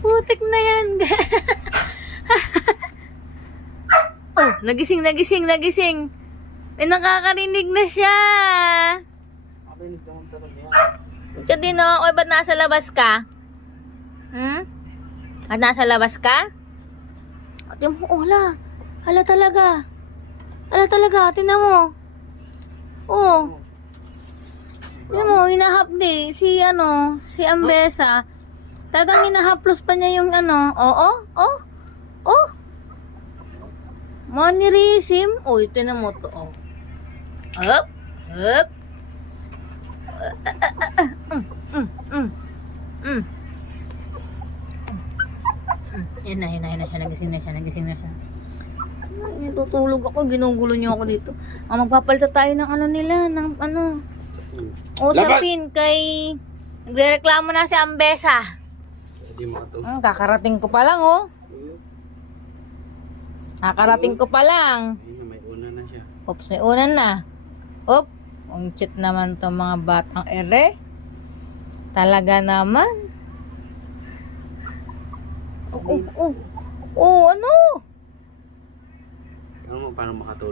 Putik na yan. Oh, nagising. Eh, nakakarinig na siya. Ika din, no? O, ba't nasa labas ka? Ba't nasa labas ka? Tingnan mo, hala. Hala talaga. Tingnan mo. Oh. Tingnan mo, hinahapdi. Si Ambesa. Talagang hinahaplos pa niya yung Oh. Mannerism. Oh, tingnan mo to, oh. Up. Yan na siya. Nagising na siya. Ay, tutulog ako. Ginugulo niyo ako dito. Magpapalitan tayo ng usapin kay... Nagrereklamo na si Ambesa. Hindi makatulog. Kakarating ko pa lang, oh. Ayun, may una na siya. Oops, may una na. Oop, ang cute naman to mga batang ere. Talaga naman. Oh, ano? Paano makatulog?